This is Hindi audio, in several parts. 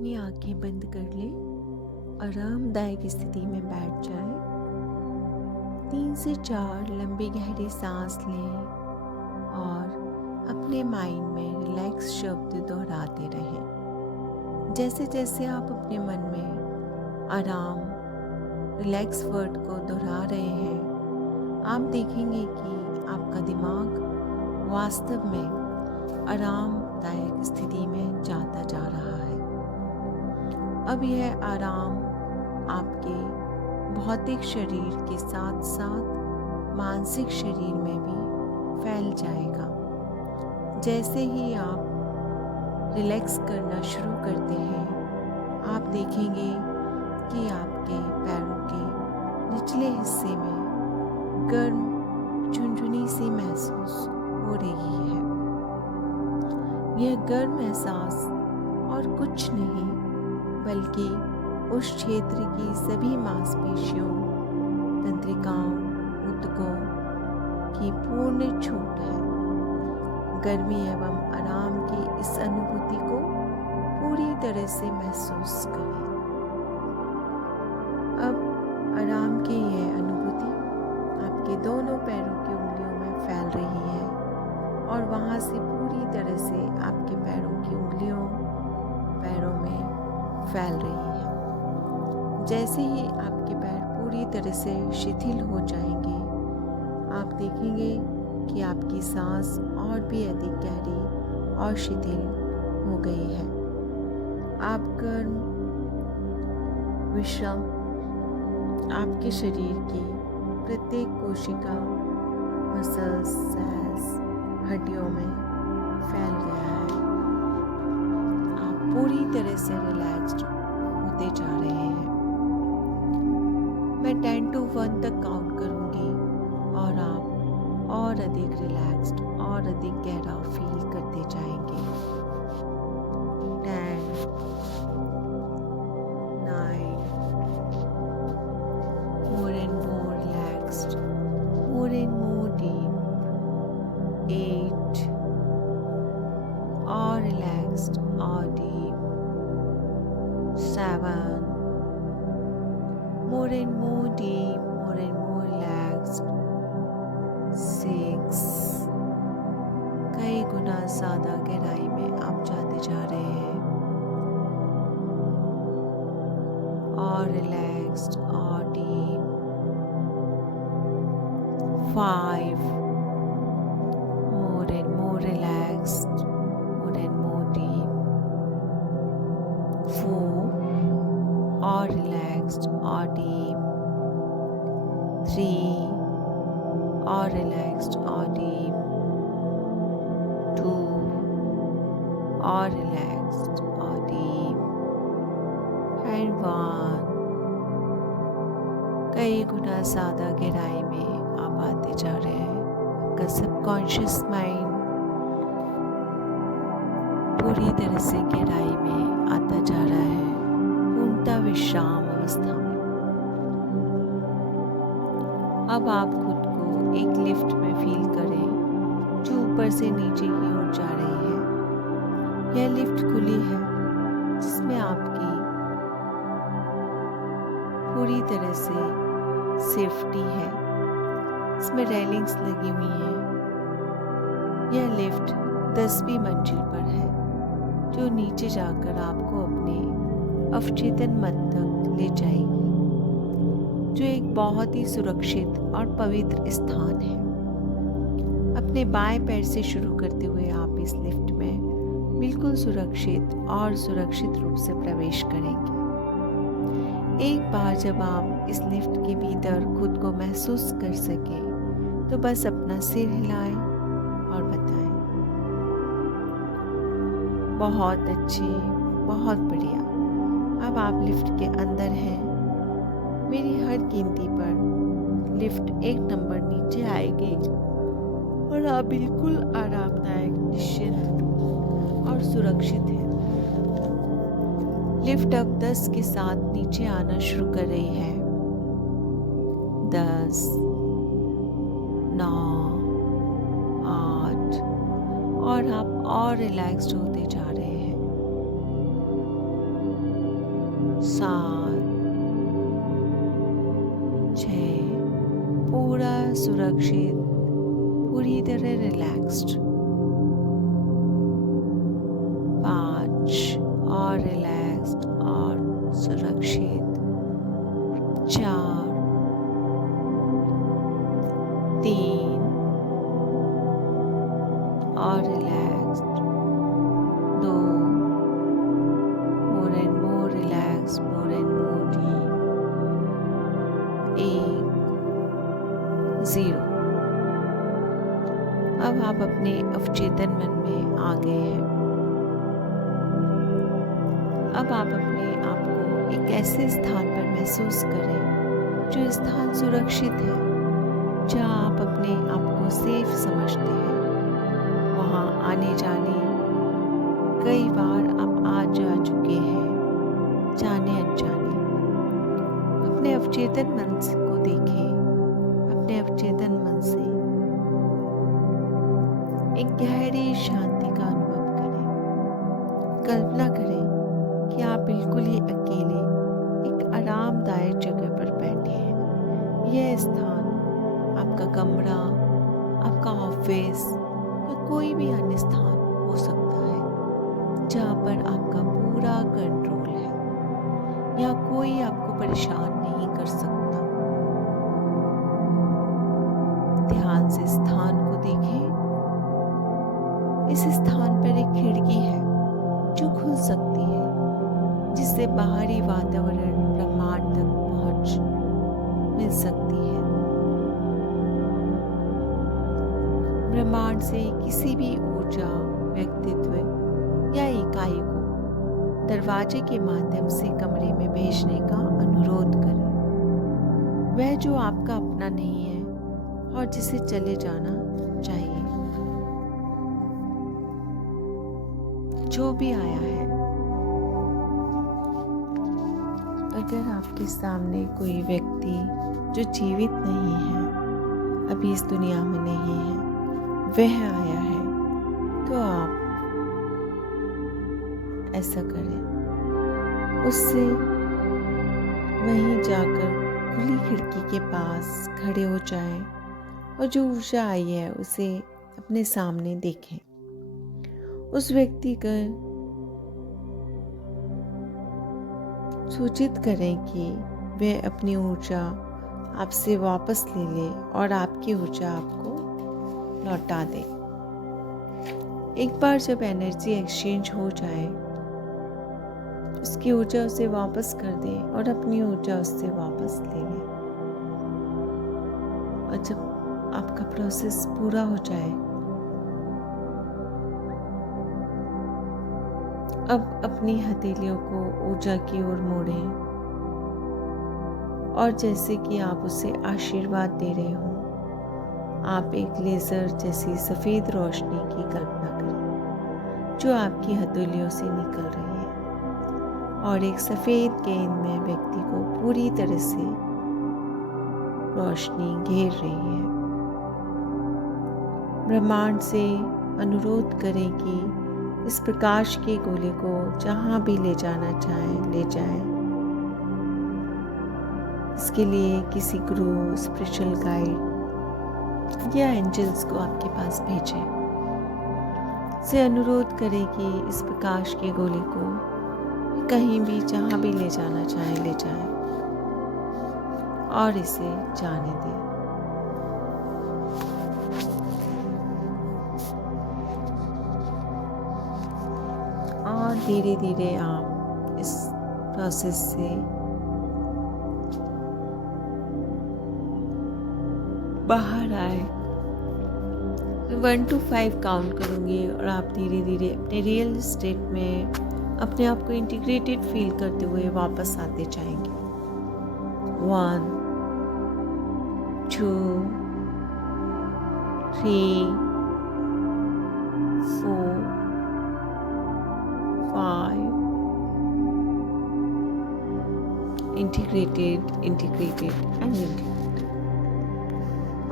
अपनी आंखें बंद कर लें, आरामदायक स्थिति में बैठ जाएं। 3 से 4 लंबी गहरी सांस लें और अपने माइंड में रिलैक्स शब्द दोहराते रहें। जैसे जैसे आप अपने मन में आराम, रिलैक्स वर्ड को दोहरा रहे हैं, आप देखेंगे कि आपका दिमाग वास्तव में आरामदायक स्थिति में जाता जा रहा है। अब यह आराम आपके भौतिक शरीर के साथ साथ मानसिक शरीर में भी फैल जाएगा। जैसे ही आप रिलैक्स करना शुरू करते हैं, आप देखेंगे कि आपके पैरों के निचले हिस्से में गर्म झुनझुनी सी महसूस हो रही है। यह गर्म एहसास और कुछ नहीं बल्कि उस क्षेत्र की सभी मांसपेशियों, तंत्रिकाओं, ऊतकों की पूर्ण छूट है। गर्मी एवं आराम की इस अनुभूति को पूरी तरह से महसूस करें। अब आराम की यह अनुभूति आपके दोनों पैरों की उंगलियों में फैल रही है और वहां से पूरी तरह से आपके पैरों की उंगलियों पैरों में फैल रही है। जैसे ही आपके पैर पूरी तरह से शिथिल हो जाएंगे, आप देखेंगे कि आपकी सांस और भी अधिक गहरी और शिथिल हो गई है। आप गर्म विश्राम आपके शरीर की प्रत्येक कोशिका, मसल्स, सेल्स, हड्डियों में फैल गया है। आप पूरी तरह से रिलैक्स्ड होते जा रहे हैं। मैं 10 to 1 तक काउंट करूंगी और आप और अधिक रिलैक्स्ड और अधिक गहरा फील करते जाएंगे। 10, 9, more and more relaxed, more and more deep, 8, और relaxed और deep, 7, more and more deep, more and more relaxed, 6, कई गुना ज़्यादा गहराई में आप जाते जा रहे हैं और रिलैक्स्ड और deep, 5, more and more relaxed, more and more deep, 4, और रिलैक्स्ड और डीप, 3, और रिलैक्स्ड और डीप, 2, और रिलैक्स्ड और डीप, एंड 1, कई गुना ज़्यादा गहराई में आप आते जा रहे हैं। आपका सबकॉन्शियस माइंड पूरी तरह से गहराई में आता जा रहा है, पूर्णतः विश्राम अवस्था में। अब आप खुद को एक लिफ्ट में फील करें जो ऊपर से नीचे की ओर जा रही है। यह लिफ्ट खुली है जिसमें आपकी पूरी तरह से सेफ्टी है। इसमें रेलिंग्स लगी हुई हैं। यह लिफ्ट 10वीं मंजिल पर है जो नीचे जाकर आपको अपने अवचेतन मन तक ले जाएगी, जो एक बहुत ही सुरक्षित और पवित्र स्थान है। अपने बाएं पैर से शुरू करते हुए आप इस लिफ्ट में बिल्कुल सुरक्षित और सुरक्षित रूप से प्रवेश करेंगे। एक बार जब आप इस लिफ्ट के भीतर खुद को महसूस कर सकें तो बस अपना सिर हिलाएं और बताएं, बहुत अच्छे, बहुत बढ़िया। अब आप लिफ्ट के अंदर हैं। मेरी हर गिनती पर लिफ्ट 1 नंबर नीचे आएगी और आप बिल्कुल आरामदायक, निश्चिंत और सुरक्षित हैं। लिफ्ट अब 10 के साथ नीचे आना शुरू कर रही है। 10, 9, 8 और आप और रिलैक्स्ड होते जा रहे हैं। 7, 6, पूरा सुरक्षित, पूरी तरह रिलैक्स्ड। 5 और रिलैक्स्ड और सुरक्षित। 4, 3 और relaxed. 2, more and more relaxed, more and more deep. 1, 0। अब आप अपने अवचेतन मन में आ गए हैं। अब आप अपने आप को एक ऐसे स्थान पर महसूस करें जो स्थान सुरक्षित है, जहाँ आप अपने आप को सेफ समझते हैं। वहाँ आने जाने कई बार आप आ जा चुके हैं, जाने अनजाने। अपने अवचेतन मन को देखें। अपने अवचेतन मन से एक गहरी शांति का अनुभव करें। कल्पना करें कि आप बिल्कुल ही अकेले एक आरामदायक जगह पर बैठे हैं। यह स्थान आपका कमरा, आपका ऑफिस या कोई भी अन्य स्थान हो सकता है, जहाँ पर आपका पूरा कंट्रोल है या कोई आपको परेशान नहीं कर सकता। ध्यान से स्थान को देखें। इस स्थान पर एक खिड़की है जो खुल सकती है, जिससे बाहरी वातावरण, ब्रह्मांड तक पहुंच मिल सकती है। ब्रह्मांड से किसी भी ऊर्जा, व्यक्तित्व या इकाई को दरवाजे के माध्यम से कमरे में भेजने का अनुरोध करें। वह जो आपका अपना नहीं है और जिसे चले जाना चाहिए। जो भी आया है, अगर आपके सामने कोई व्यक्ति जो जीवित नहीं है, अभी इस दुनिया में नहीं है, वह आया है, तो आप ऐसा करें, उससे वहीं जाकर खुली खिड़की के पास खड़े हो जाएं और जो ऊर्जा आई है उसे अपने सामने देखें। उस व्यक्ति को सूचित करें कि वह अपनी ऊर्जा आपसे वापस ले ले और आपकी ऊर्जा आपको लौटा दे। एक बार जब एनर्जी एक्सचेंज हो जाए, उसकी ऊर्जा उसे वापस कर दे और अपनी ऊर्जा उससे वापस ले ले। और जब आपका प्रोसेस पूरा हो जाए, अब अपनी हथेलियों को ऊर्जा की ओर मोड़ें और जैसे कि आप उसे आशीर्वाद दे रहे हो, आप एक लेज़र जैसी सफ़ेद रोशनी की कल्पना करें जो आपकी हथेलियों से निकल रही है और एक सफ़ेद गेंद में व्यक्ति को पूरी तरह से रोशनी घेर रही है। ब्रह्मांड से अनुरोध करें कि इस प्रकाश के गोले को जहाँ भी ले जाना चाहें ले जाएं। इसके लिए किसी गुरु, स्पिरिचुअल गाइड या एंजल्स को आपके पास भेजें। से अनुरोध करें कि इस प्रकाश के गोले को कहीं भी जहाँ भी ले जाना चाहें ले जाएं और इसे जाने दें। और धीरे धीरे आप इस प्रोसेस से बाहर आए। 1 to 5 काउंट करूँगी और आप धीरे धीरे अपने रियल स्टेट में अपने आप को इंटीग्रेटेड फील करते हुए वापस आते जाएंगे। 1, 2, 3, 4, 5, इंटीग्रेटेड एंड इंटीग्रेटेड।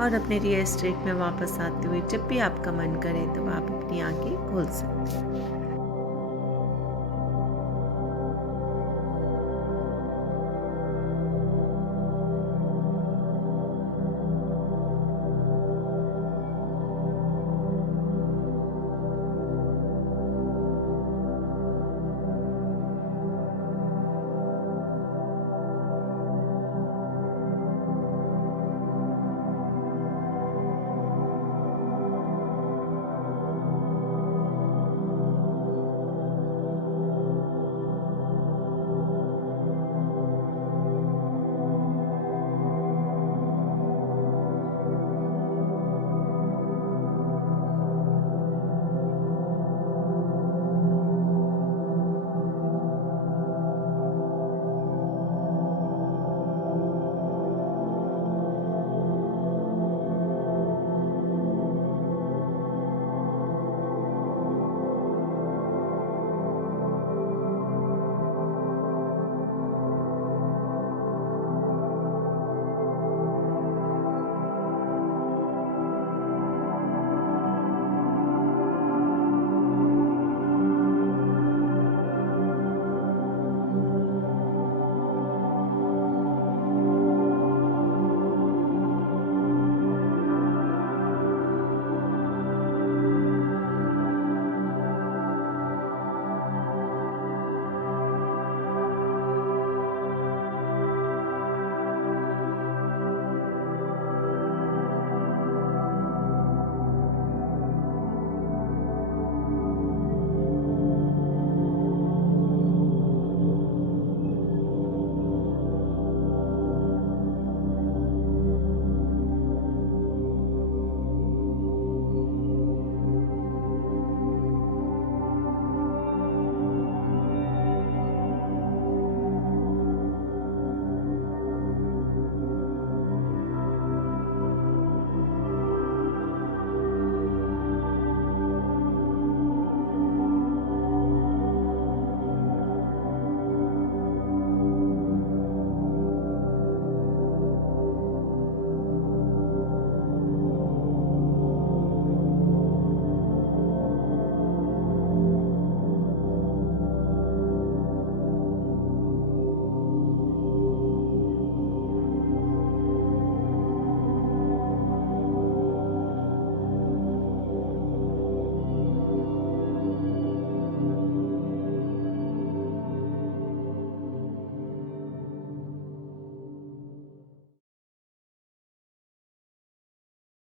और अपने रियल स्टेट में वापस आते हुए जब भी आपका मन करे तब आप अपनी आंखें खोल सकते हैं।